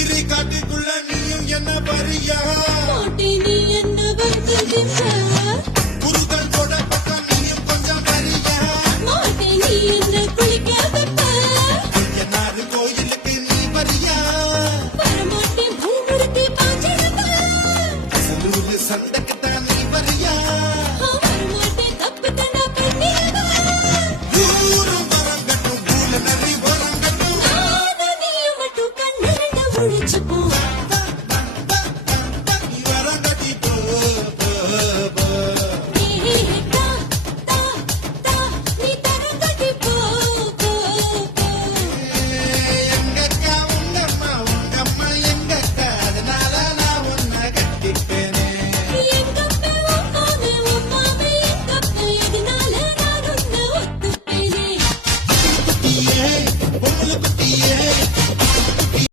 முந்திரி காட்டுக்குள்ள நீயும் என்ன வரியா போட்டி நீ என்ன வருகின்ற குருதல் போட பக்கம் நீயும் கொஞ்சம் வரியா மாட்டே நீ என்ன குளிக்க வைப்ப நாடு கோயிலுக்கு நீ வரியா வரமாட்டேன் பூமுறுத்தி பாஞ்சிருந்த சலூரு சண்டைக்குத்தான் நீ வரியா வரமாட்டேன் தப்பு தண்டா பண்ணியதா ஊரும் வரங்கட்டும் பூல நரி வரங்கட்டும் நானும் நீயும் மட்டும் கண்ணிரண்ட ஒழிச்சு போ